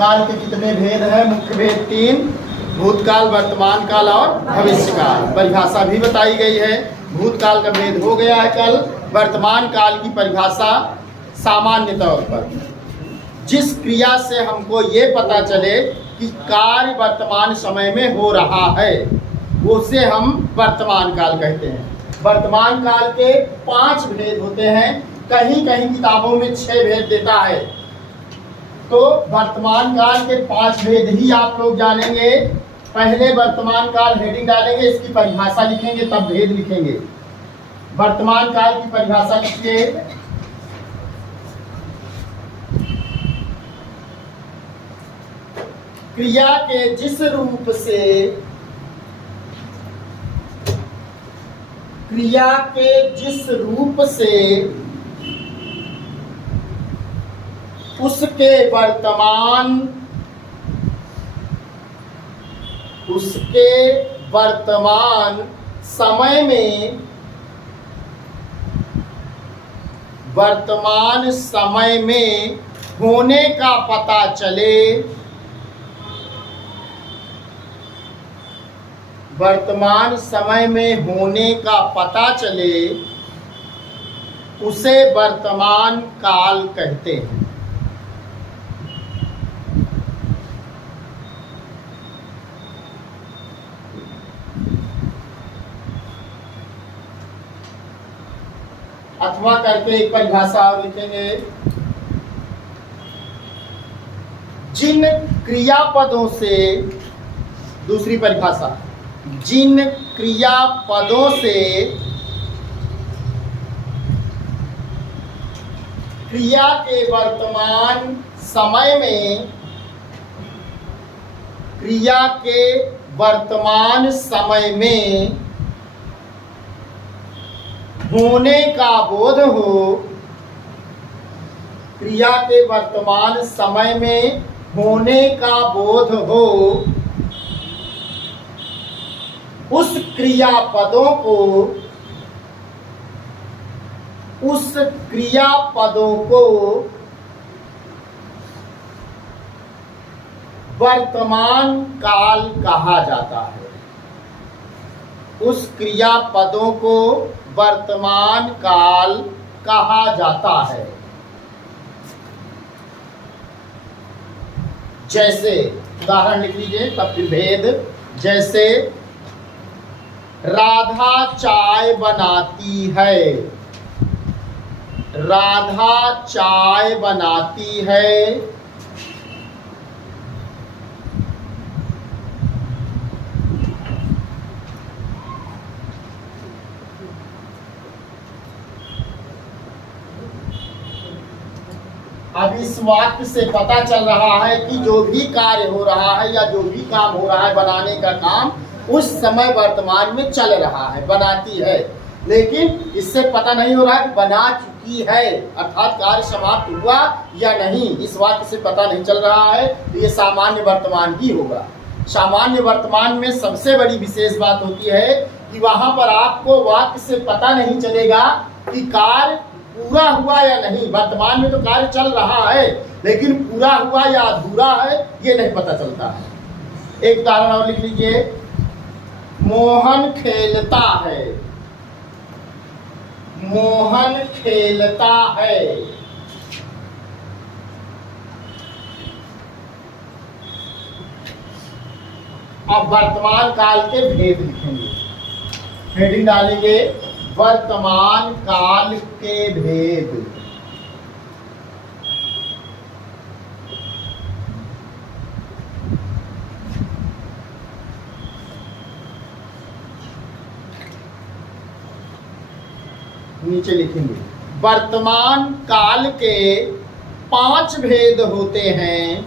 काल के कितने भेद हैं? मुख्य भेद 3, भूतकाल, वर्तमान काल और भविष्य काल। परिभाषा भी बताई गई है। भूतकाल का भेद हो गया है कल। वर्तमान काल की परिभाषा सामान्य तौर पर जिस क्रिया से हमको ये पता चले कि कार्य वर्तमान समय में हो रहा है उसे हम वर्तमान काल कहते हैं। वर्तमान काल के 5 भेद होते हैं। कहीं कहीं किताबों में 6 भेद देता है। तो वर्तमान काल के 5 भेद ही आप लोग जानेंगे। पहले वर्तमान काल हेडिंग डालेंगे, इसकी परिभाषा लिखेंगे, तब भेद लिखेंगे। वर्तमान काल की परिभाषा लिखिए। क्रिया के जिस रूप से उसके वर्तमान समय में होने का पता चले, वर्तमान समय में होने का पता चले उसे वर्तमान काल कहते हैं। अथवा करके एक परिभाषा और लिखेंगे। जिन क्रियापदों से, दूसरी परिभाषा, जिन क्रियापदों से क्रिया के वर्तमान समय में होने का बोध हो, क्रिया के वर्तमान समय में होने का बोध हो, उस क्रियापदों को वर्तमान काल कहा जाता है। उस क्रियापदों को वर्तमान काल कहा जाता है। जैसे उदाहरण लिख लीजिए, तब फिर भेद। जैसे राधा चाय बनाती है, राधा चाय बनाती है। अब इस वाक्य से पता चल रहा है कि जो भी कार्य हो रहा है या जो भी काम हो रहा है, बनाने का काम उस समय वर्तमान में चल रहा है, बनाती है। लेकिन इससे पता नहीं हो रहा है कि बना चुकी है, अर्थात कार्य समाप्त हुआ या नहीं, इस वाक्य से पता नहीं चल रहा है। तो ये सामान्य वर्तमान ही होगा। सामान्य वर्तमान में सबसे बड़ी विशेष बात होती है कि वहां पर आपको वाक्य से पता नहीं चलेगा कि कार्य पूरा हुआ या नहीं। वर्तमान में तो कार्य चल रहा है, लेकिन पूरा हुआ या अधूरा है ये नहीं पता चलता है। एक उदाहरण और लिख लीजिए। मोहन खेलता है, मोहन खेलता है। अब वर्तमान काल के भेद लिखेंगे, हेडिंग डालेंगे वर्तमान काल के भेद। नीचे लिखेंगे वर्तमान काल के 5 भेद होते हैं।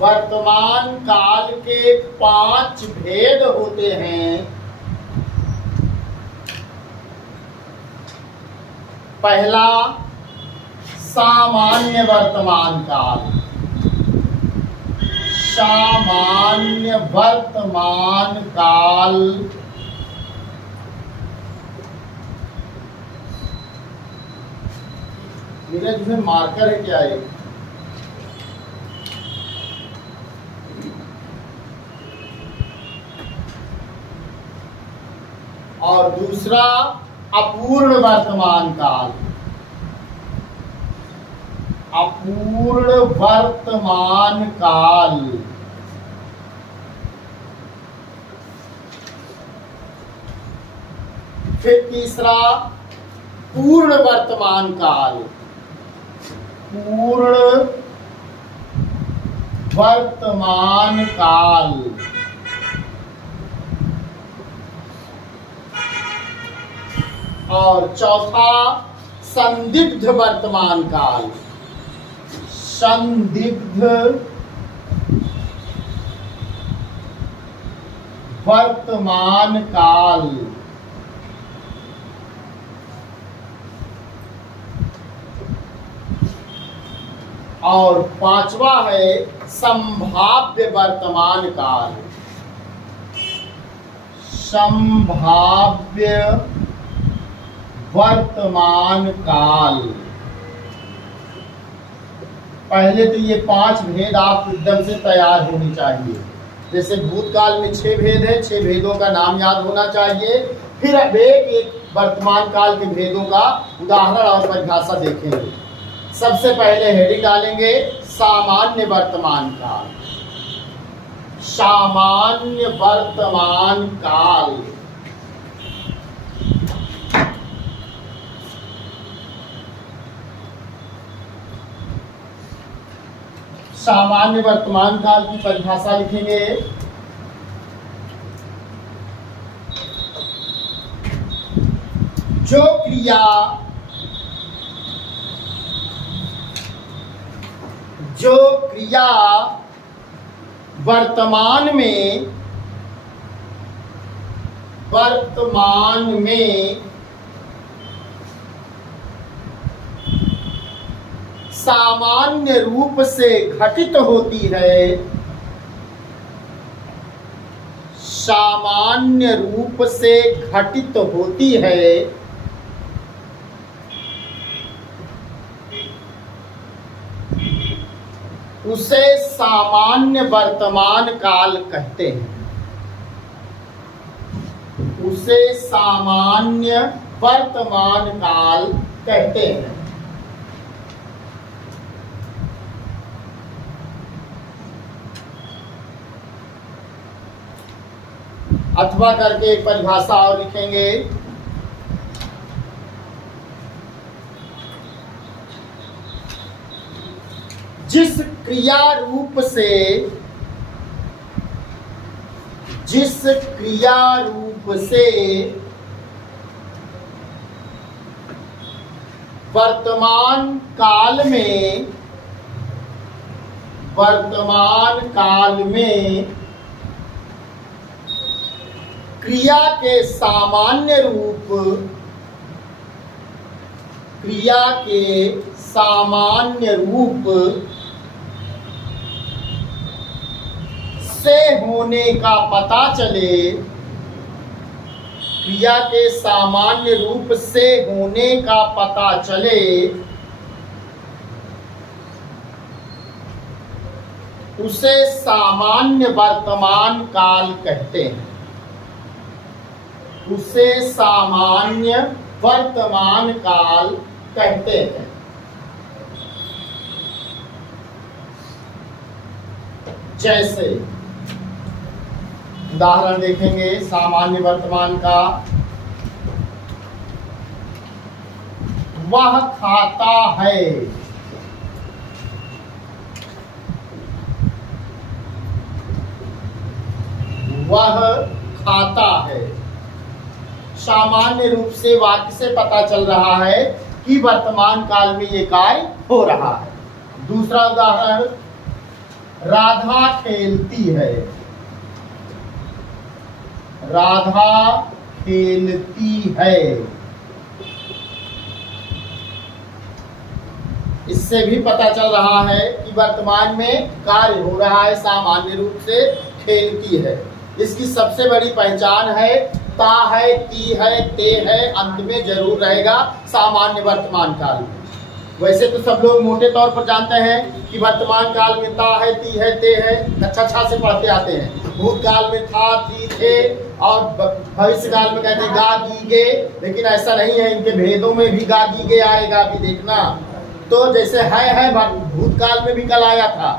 वर्तमान काल के 5 भेद होते हैं। पहला, सामान्य वर्तमान काल। सामान्य वर्तमान काल जिसमें मार्कर है क्या है? और दूसरा अपूर्ण वर्तमान काल। अपूर्ण वर्तमान काल। फिर तीसरा पूर्ण वर्तमान काल। पूर्ण वर्तमान काल। और चौथा संदिग्ध वर्तमान काल। संदिग्ध वर्तमान काल। और पांचवा है संभाव्य वर्तमान काल। संभाव्य वर्तमान काल। पहले तो ये 5 भेद आप एकदम से तैयार होनी चाहिए। जैसे भूतकाल में 6 भेद है, 6 भेदों का नाम याद होना चाहिए। फिर अब एक वर्तमान काल के भेदों का उदाहरण और परिभाषा देखेंगे। सबसे पहले हेडिंग डालेंगे सामान्य वर्तमान काल। सामान्य वर्तमान काल। सामान्य वर्तमान काल की परिभाषा लिखेंगे। जो क्रिया वर्तमान में सामान्य रूप से घटित होती है। सामान्य रूप से घटित होती है। उसे सामान्य वर्तमान काल कहते हैं। उसे सामान्य वर्तमान काल कहते हैं। अथवा करके एक परिभाषा और लिखेंगे। जिस क्रिया रूप से वर्तमान काल में क्रिया के सामान्य रूप से होने का पता चले। क्रिया के सामान्य रूप से होने का पता चले उसे सामान्य वर्तमान काल कहते हैं। उसे सामान्य वर्तमान काल कहते हैं। जैसे उदाहरण देखेंगे सामान्य वर्तमान का। वह खाता है। वह खाता है। सामान्य रूप से वाक्य से पता चल रहा है कि वर्तमान काल में ये कार्य हो रहा है। दूसरा उदाहरण, राधा खेलती है। राधा खेलती है। इससे भी पता चल रहा है कि वर्तमान में कार्य हो रहा है, सामान्य रूप से खेलती है। इसकी सबसे बड़ी पहचान है ता है, ती है, ते है, अंत में जरूर रहेगा सामान्य वर्तमान काल में। वैसे तो सब लोग मोटे तौर पर जानते हैं कि वर्तमान काल में ता है, ती है, ते है, अच्छा से पढ़ते आते हैं। भूतकाल में था, थी, थे, और भविष्य काल में कहते गा, गी, गे। लेकिन ऐसा नहीं है, इनके भेदों में भी गा, गी, गे आएगा। अभी देखना, तो जैसे है भूतकाल में भी कल आया था।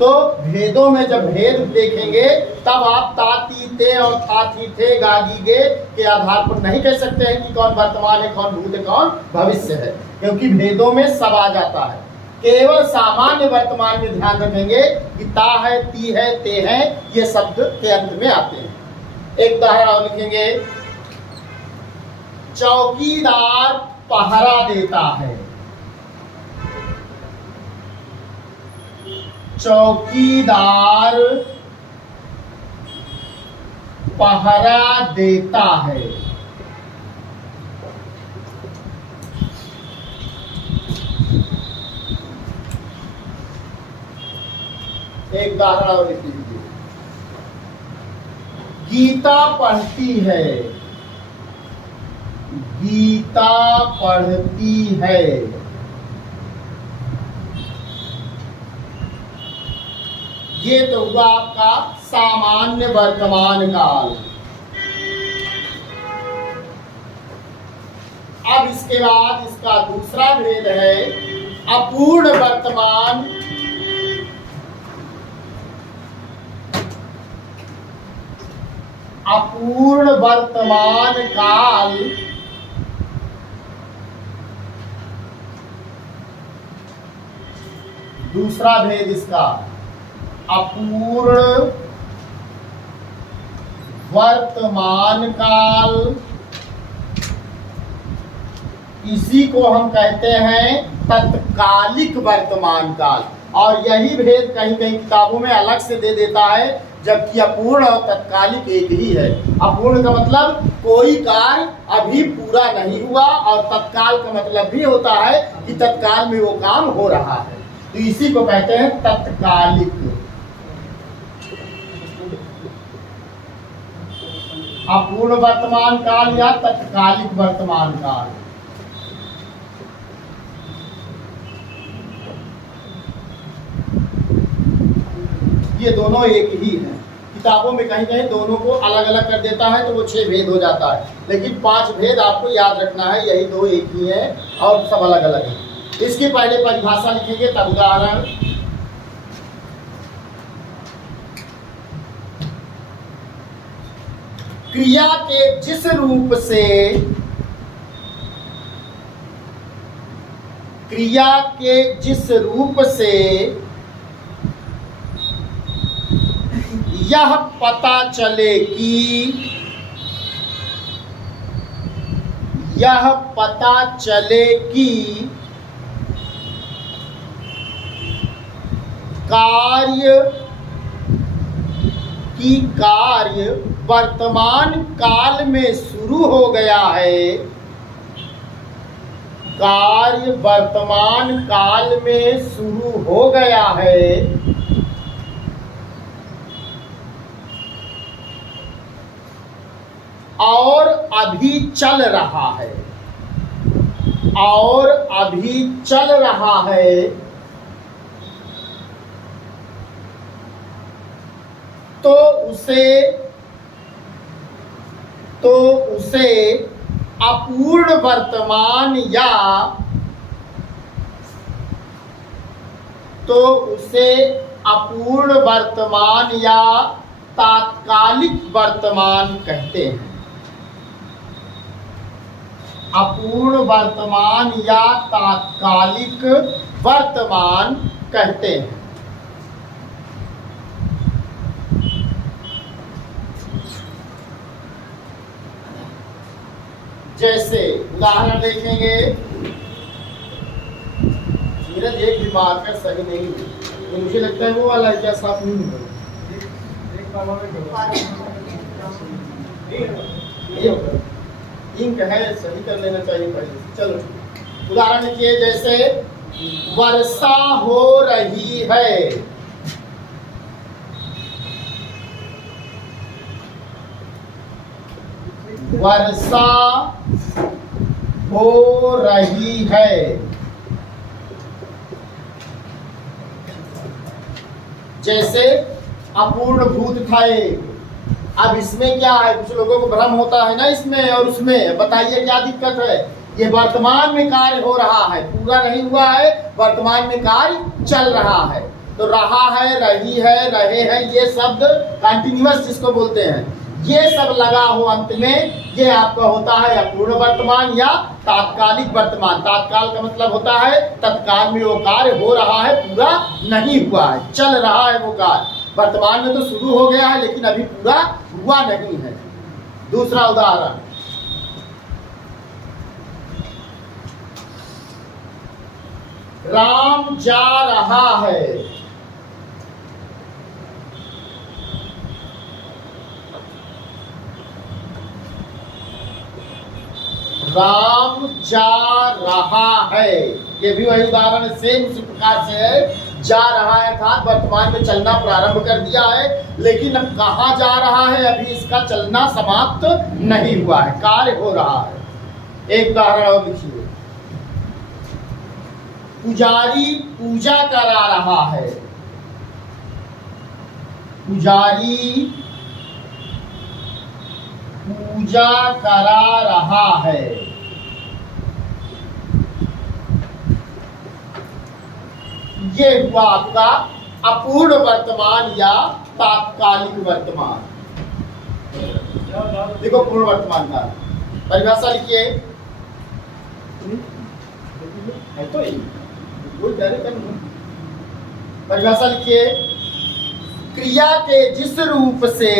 तो भेदों में जब भेद देखेंगे तब आप ता, ती, ते और था, थी, थे, गा, गी, गे के आधार पर नहीं कह सकते हैं कि कौन वर्तमान है, कौन भूत है, कौन भविष्य है, क्योंकि भेदों में सब आ जाता है। केवल सामान्य वर्तमान में ध्यान रखेंगे कि ता है, ती है, ते है, ये शब्द के अंत में आते हैं। एक उदाहरण और लिखेंगे, चौकीदार पहरा देता है। चौकीदार पहरा देता है। एक उदाहरण और लिख लीजिए, गीता पढ़ती है। गीता पढ़ती है। ये तो हुआ आपका सामान्य वर्तमान काल। अब इसके बाद इसका दूसरा भेद है अपूर्ण वर्तमान अपूर्ण वर्तमान काल दूसरा भेद इसका अपूर्ण वर्तमान काल, इसी को हम कहते हैं तत्कालिक वर्तमान काल। और यही भेद कहीं कहीं किताबों में अलग से दे देता है, जबकि अपूर्ण और तत्कालिक एक ही है। अपूर्ण का मतलब कोई कार्य अभी पूरा नहीं हुआ, और तत्काल का मतलब भी होता है कि तत्काल में वो काम हो रहा है। तो इसी को कहते हैं तत्कालिक। अपूर्ण वर्तमान काल या तत्कालिक वर्तमान काल। ये दोनों एक ही हैं। किताबों में कहीं कहीं दोनों को अलग अलग कर देता है तो वो 6 भेद हो जाता है, लेकिन 5 भेद आपको याद रखना है, यही 2 एक ही है और सब अलग अलग है। इसके पहले परिभाषा लिखेंगे तब उदाहरण। क्रिया के जिस रूप से यह पता चले कि कार्य वर्तमान काल में शुरू हो गया है। कार्य वर्तमान काल में शुरू हो गया है और अभी चल रहा है, तो उसे अपूर्ण वर्तमान या तात्कालिक वर्तमान कहते हैं। अपूर्ण वर्तमान या तात्कालिक वर्तमान कहते हैं। जैसे उदाहरण देखेंगे, नीरज एक भी मार्कर सही नहीं है, तो मुझे लगता है वो वाला क्या साफ नहीं होगा। इंक है, सही कर लेना चाहिए पहले। चलो उदाहरण लिखिए, जैसे वर्षा हो रही है। वर्षा हो रही है। जैसे अपूर्ण भूत था ये। अब इसमें क्या है, कुछ लोगों को भ्रम होता है ना इसमें और उसमें, बताइए क्या दिक्कत है। ये वर्तमान में कार्य हो रहा है, पूरा नहीं हुआ है, वर्तमान में कार्य चल रहा है। तो रहा है, रही है, रहे हैं, ये शब्द कंटिन्यूअस जिसको बोलते हैं, ये सब लगा हो अंत में, ये आपका होता है अपूर्ण वर्तमान या तात्कालिक वर्तमान। तात्काल का मतलब होता है तत्काल में वो कार्य हो रहा है, पूरा नहीं हुआ है, चल रहा है वो कार्य। वर्तमान में तो शुरू हो गया है लेकिन अभी पूरा हुआ नहीं है। दूसरा उदाहरण, राम जा रहा है। राम जा रहा है, ये भी वही उदाहरण सेम उसी प्रकार से है। जा रहा है अर्थात वर्तमान में चलना प्रारंभ कर दिया है, लेकिन अब कहाँ जा रहा है, अभी इसका चलना समाप्त नहीं हुआ है, कार्य हो रहा है। एक उदाहरण और लिखिए, पुजारी पूजा करा रहा है। पुजारी पूजा करा रहा है। ये हुआ आपका अपूर्ण वर्तमान या तात्कालिक वर्तमान। देखो पूर्ण वर्तमान का परिभाषा लिखिए, तो परिभाषा लिखिए, क्रिया के जिस रूप से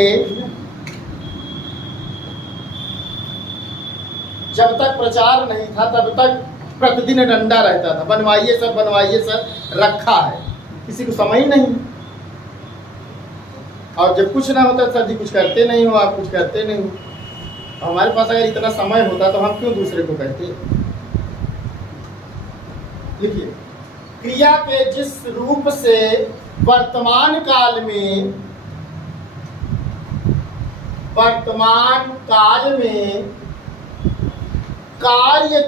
जब तक प्रचार नहीं था तब तक प्रतिदिन डंडा रहता था, बनवाइए सर रखा है, किसी को समझ नहीं। और जब कुछ ना होता सर जी कुछ करते नहीं हो, आप कुछ करते नहीं हो। हमारे पास अगर इतना समय होता तो हम क्यों दूसरे को कहते। लिखिए, क्रिया के जिस रूप से वर्तमान काल में कार्य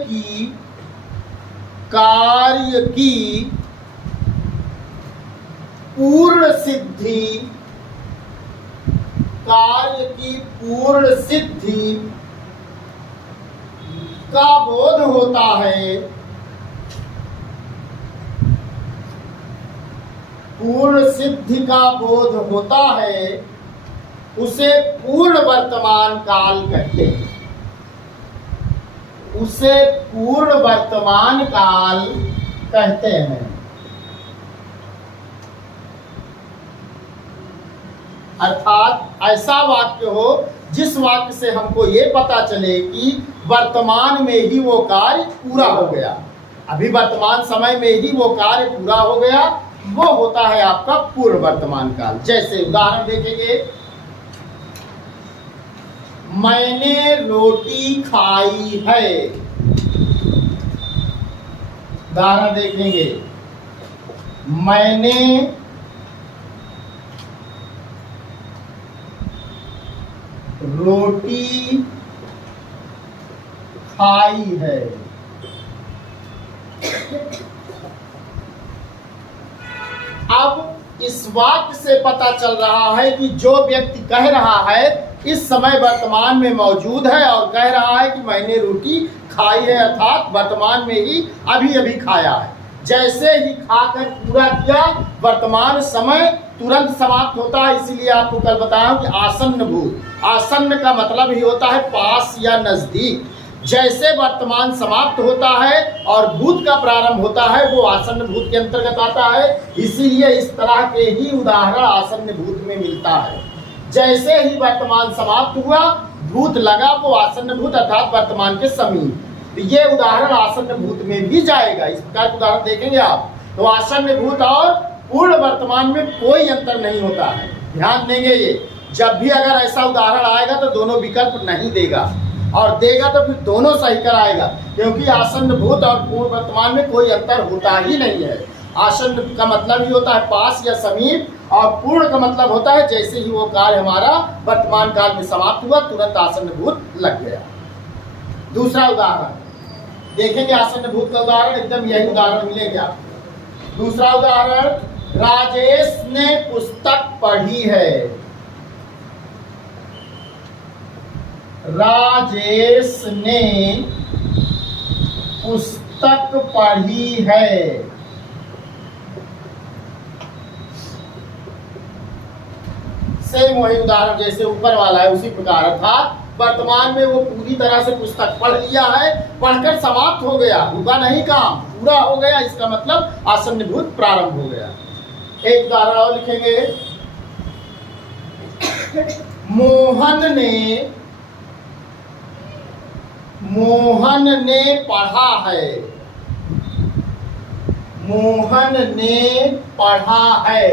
की पूर्ण सिद्धि का बोध होता है, पूर्ण सिद्धि का बोध होता है, उसे पूर्ण वर्तमान काल कहते हैं। उसे पूर्ण वर्तमान काल कहते हैं। अर्थात ऐसा वाक्य हो जिस वाक्य से हमको ये पता चले कि वर्तमान में ही वो कार्य पूरा हो गया, अभी वर्तमान समय में ही वो कार्य पूरा हो गया, वो होता है आपका पूर्ण वर्तमान काल। जैसे उदाहरण देखेंगे, मैंने रोटी खाई है। उदाहरण देखेंगे, मैंने रोटी खाई है। अब इस वाक्य से पता चल रहा है कि जो व्यक्ति कह रहा है इस समय वर्तमान में मौजूद है और कह रहा है कि मैंने रोटी खाई है, अर्थात वर्तमान में ही अभी अभी खाया है। जैसे ही खाकर पूरा किया, वर्तमान समय तुरंत समाप्त होता है। इसीलिए आपको कल बताया कि आसन्न भूत, आसन्न का मतलब ही होता है पास या नजदीक। जैसे वर्तमान समाप्त होता है और भूत का प्रारंभ होता है, वो आसन्न भूत के अंतर्गत आता है। इसीलिए इस तरह के ही उदाहरण आसन्न भूत में मिलता है। जैसे ही वर्तमान समाप्त हुआ, भूत लगा, वो आसन्न भूत अर्थात वर्तमान के समीप। तो ये उदाहरण आसन्न भूत में भी जाएगा। इस प्रकार के उदाहरण देखेंगे आप, तो आसन्न भूत और पूर्ण वर्तमान में कोई अंतर नहीं होता है। ध्यान देंगे, ये जब भी अगर ऐसा उदाहरण आएगा तो दोनों विकल्प नहीं देगा, और देगा तो फिर दोनों सही कराएगा, क्योंकि आसन्न भूत और पूर्ण वर्तमान में कोई अंतर होता ही नहीं है। आसन्न का मतलब ही होता है पास या समीप, और पूर्ण का मतलब होता है जैसे ही वो कार्य हमारा वर्तमान काल में समाप्त हुआ, तुरंत आसन्न भूत लग गया। दूसरा उदाहरण देखेंगे, आसन्न भूत का उदाहरण एकदम यही उदाहरण मिलेगा। दूसरा उदाहरण, राजेश ने पुस्तक पढ़ी है। राजेश ने पुस्तक पढ़ी है। सेम वही उदाहरण जैसे ऊपर वाला है उसी प्रकार अर्थात वर्तमान में वो पूरी तरह से पुस्तक पढ़ लिया है, पढ़कर समाप्त हो गया, रुका नहीं, काम पूरा हो गया, इसका मतलब आसन्नभूत प्रारंभ हो गया। एक उदाहरण और लिखेंगे, मोहन ने पढ़ा है। मोहन ने पढ़ा है।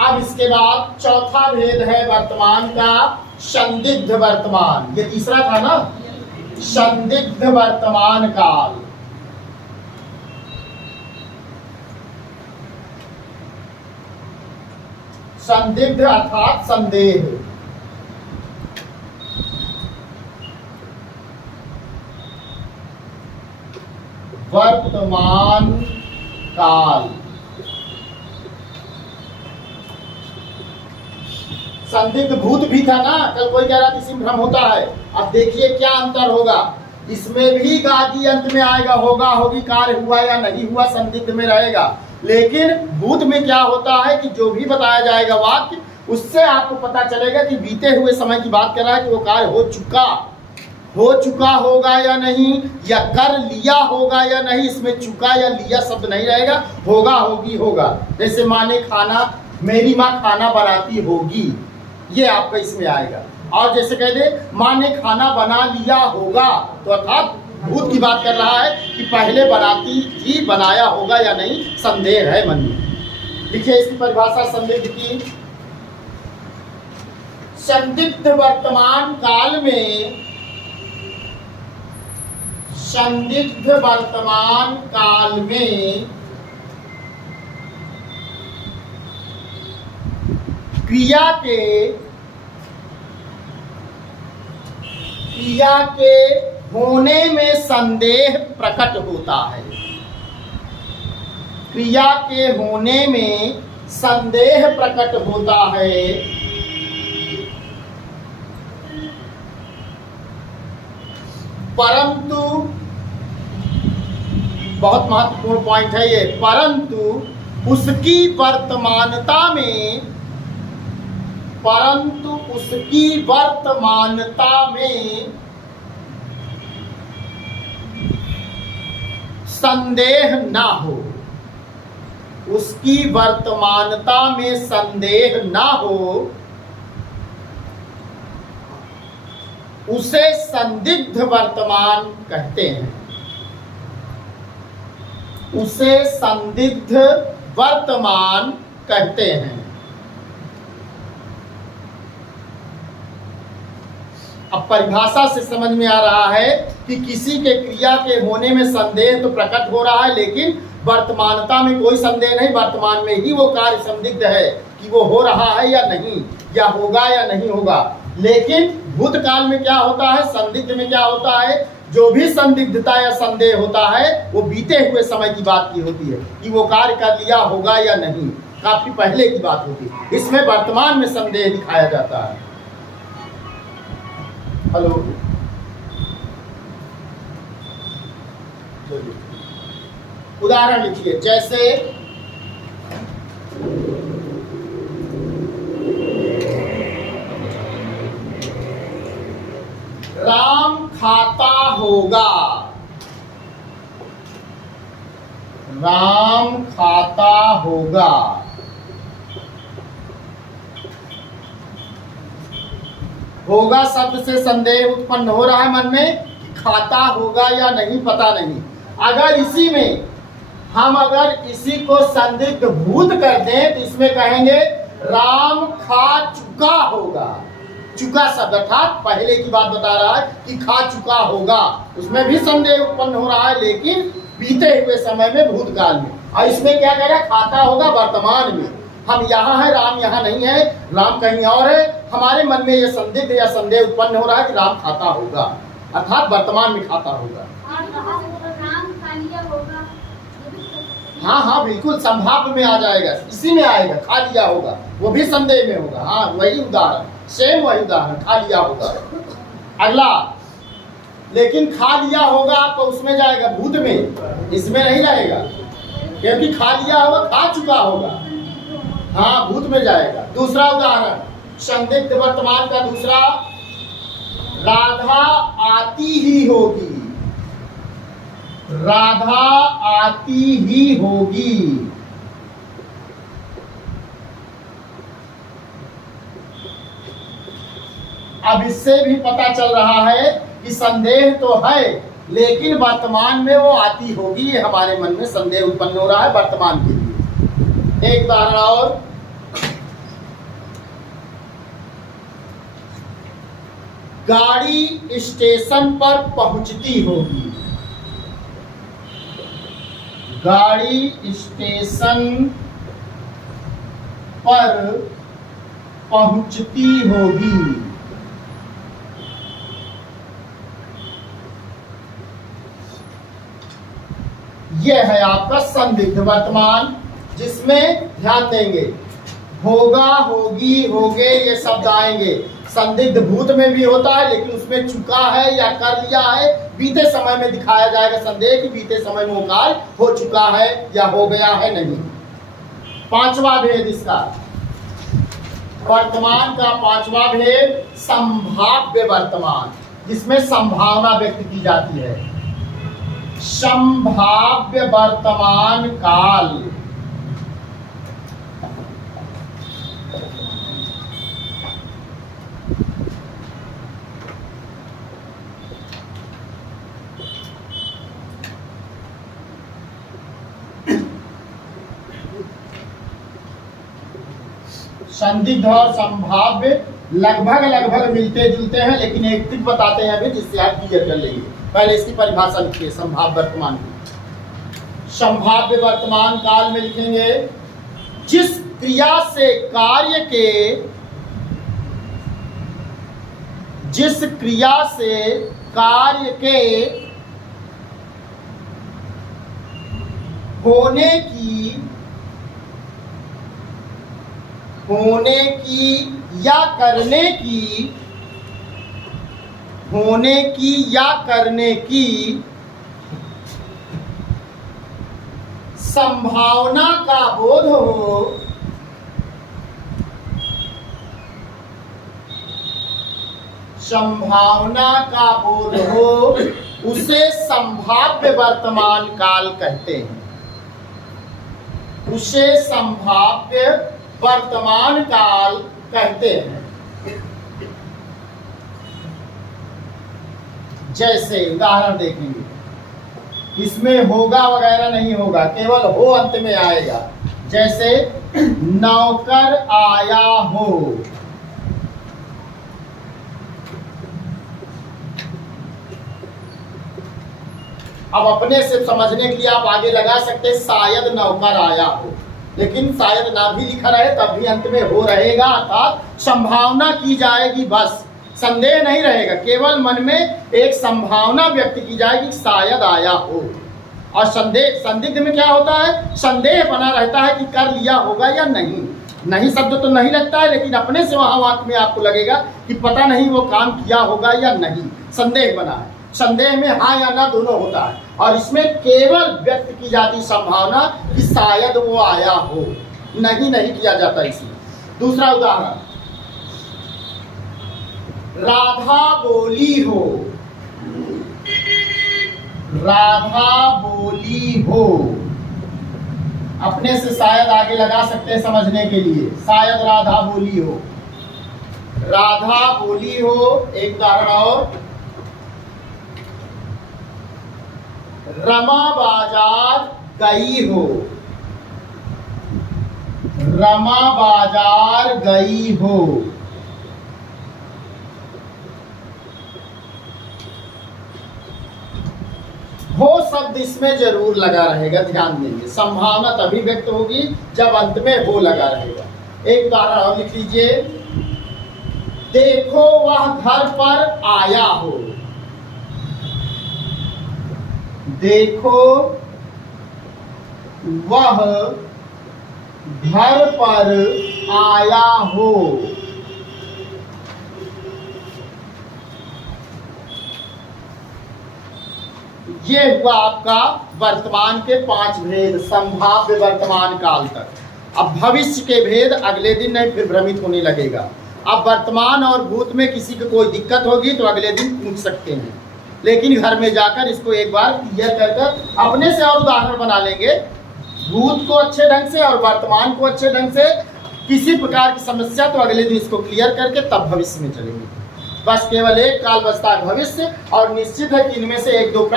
अब इसके बाद चौथा भेद है वर्तमान का संदिग्ध वर्तमान। ये तीसरा था ना, संदिग्ध वर्तमान काल। संदिग्ध अर्थात संदेह। वर्तमान काल। संदिग्ध भूत भी था ना, कल कोई कह रहा था इसी भ्रम होता है। अब देखिए क्या अंतर होगा, इसमें भी गाजी अंत में आएगा, होगा होगी, कार्य हुआ या नहीं हुआ, संदिग्ध में रहेगा। लेकिन भूत में क्या होता है कि जो भी बताया जाएगा वाक्य, उससे आपको पता चलेगा कि बीते हुए समय की बात कर रहा है कि वो कार्य हो चुका होगा या नहीं, या कर लिया होगा या नहीं। इसमें चुका या लिया शब्द नहीं रहेगा, होगा होगी होगा। जैसे माँ ने खाना, मेरी माँ खाना बनाती होगी, ये आपका इसमें आएगा। और जैसे कह दे माँ ने खाना बना लिया होगा, तो अर्थात भूत की बात कर रहा है कि पहले बनाती थी, बनाया होगा या नहीं, संदेह है मन में। देखिए इसकी परिभाषा संदिग्ध की। संदिग्ध वर्तमान काल में, संदिग्ध वर्तमान काल में क्रिया के होने में संदेह प्रकट होता है। क्रिया के होने में संदेह प्रकट होता है। परंतु बहुत महत्वपूर्ण पॉइंट है ये, परंतु उसकी वर्तमानता में, परंतु उसकी वर्तमानता में संदेह ना हो, उसकी वर्तमानता में संदेह ना हो, उसे संदिग्ध वर्तमान कहते हैं। उसे संदिग्ध वर्तमान कहते हैं। अब परिभाषा से समझ में आ रहा है कि किसी के क्रिया के होने में संदेह तो प्रकट हो रहा है, लेकिन वर्तमानता में कोई संदेह नहीं, वर्तमान में ही वो कार्य संदिग्ध है कि वो हो रहा है या नहीं, या होगा या नहीं होगा। लेकिन भूतकाल में क्या होता है, संदिग्ध में क्या होता है, जो भी संदिग्धता या संदेह होता है वो बीते हुए समय की बात की होती है कि वो कार्य कर लिया होगा या नहीं, काफी पहले की बात होती है। इसमें वर्तमान में संदेह दिखाया जाता है। हेलो, उदाहरण लिखिए, जैसे राम खाता होगा। राम खाता होगा। होगा शब्द से संदेह उत्पन्न हो रहा है मन में कि खाता होगा या नहीं, पता नहीं। अगर इसी में हम अगर इसी को संदिग्ध भूत कर दें तो इसमें कहेंगे राम खा चुका होगा। चुका शब्द अर्थात पहले की बात बता रहा है कि खा चुका होगा, उसमें भी संदेह उत्पन्न हो रहा है, लेकिन बीते हुए समय में, भूतकाल में। और इसमें क्या कह रहा है, खाता होगा वर्तमान में। हम यहाँ हैं, राम यहाँ नहीं है, राम कहीं और है। हमारे मन में यह संदिग्ध या संदेह उत्पन्न हो रहा है कि राम खाता होगा, अर्थात वर्तमान में खाता होगा। हाँ हाँ बिल्कुल संभाव्य में आ जाएगा, इसी में आएगा, खा लिया होगा, वो भी संदेह में होगा। हाँ वही उदाहरण, सेम वही उदाहरण, खा लिया होगा। अगला, लेकिन खा लिया होगा तो उसमें जाएगा भूत में, इसमें नहीं रहेगा, क्योंकि खा लिया होगा, खा चुका होगा। हाँ भूत में जाएगा। दूसरा उदाहरण संदिग्ध वर्तमान का दूसरा, राधा आती ही होगी, राधा आती ही होगी। अब इससे भी पता चल रहा है कि संदेह तो है, लेकिन वर्तमान में वो आती होगी, ये हमारे मन में संदेह उत्पन्न हो रहा है वर्तमान के लिए। एक उदाहरण और, गाड़ी स्टेशन पर पहुंचती होगी, गाड़ी स्टेशन पर पहुंचती होगी। यह है आपका संदिग्ध वर्तमान, जिसमें ध्यान देंगे होगा, होगी, होगे ये शब्द आएंगे। संदिग्ध भूत में भी होता है, लेकिन उसमें चुका है या कर लिया है, बीते समय में दिखाया जाएगा संदेह कि बीते समय में वो कार्य हो चुका है या हो गया है नहीं। पांचवा भेद इसका, वर्तमान का पांचवा भेद संभाव्य वर्तमान, जिसमें संभावना व्यक्त की जाती है। संभाव्य वर्तमान काल, संदिग्ध और संभाव्य लगभग लगभग मिलते जुलते हैं, लेकिन एक ट्रिक बताते हैं अभी, जिससे आप क्लियर कर लेंगे। पहले इसकी परिभाषा लिखिए संभाव्य वर्तमान की। संभाव्य वर्तमान काल में लिखेंगे जिस क्रिया से कार्य के, जिस क्रिया से कार्य के होने की या करने की, होने की या करने की संभावना का बोध हो, संभावना का बोध हो, उसे संभाव्य वर्तमान काल कहते हैं। उसे संभाव्य वर्तमान काल कहते हैं। जैसे उदाहरण देखेंगे, इसमें होगा वगैरह नहीं होगा, केवल हो अंत में आएगा। जैसे नौकर आया हो, अब अपने से समझने के लिए आप आगे लगा सकते हैं शायद नौकर आया हो, लेकिन शायद ना भी लिखा रहे तब भी अंत में हो रहेगा, अर्थात संभावना की जाएगी, बस संदेह नहीं रहेगा, केवल मन में एक संभावना व्यक्त की जाएगी शायद आया हो। और संदिग्ध में क्या होता है, संदेह बना रहता है कि कर लिया होगा या नहीं। नहीं शब्द तो नहीं लगता है, लेकिन अपने से वहां वाक्य में आपको लगेगा कि पता नहीं वो काम किया होगा या नहीं, संदेह बना है। संदेह में हाँ या ना दोनों होता है, और इसमें केवल व्यक्त की जाती संभावना कि शायद वो आया हो, नहीं किया जाता इसमें। दूसरा उदाहरण, राधा बोली हो, राधा बोली हो, अपने से शायद आगे लगा सकते हैं समझने के लिए, शायद राधा बोली हो, राधा बोली हो। एक उदाहरण और, रमा बाजार गई हो, रमा बाजार गई हो। हो शब्द इसमें जरूर लगा रहेगा, ध्यान देंगे। संभावना तभी व्यक्त होगी जब अंत में हो लगा रहेगा। एक उदाहरण और लिख लीजिए, देखो वह घर पर आया हो, देखो वह घर पर आया हो। ये हुआ आपका वर्तमान के 5 भेद, संभाव्य वर्तमान काल तक। अब भविष्य के भेद अगले दिन नहीं, फिर भ्रमित होने लगेगा। अब वर्तमान और भूत में किसी को कोई दिक्कत होगी तो अगले दिन पूछ सकते हैं, लेकिन घर में जाकर इसको एक बार क्लियर कर अपने से और उदाहरण बना लेंगे। भूत को अच्छे ढंग से और वर्तमान को अच्छे ढंग से, किसी प्रकार की समस्या तो अगले दिन इसको क्लियर करके तब भविष्य में चलेंगे। बस केवल एक काल बचता है भविष्य, और निश्चित है कि इनमें से 1-2 प्रश्न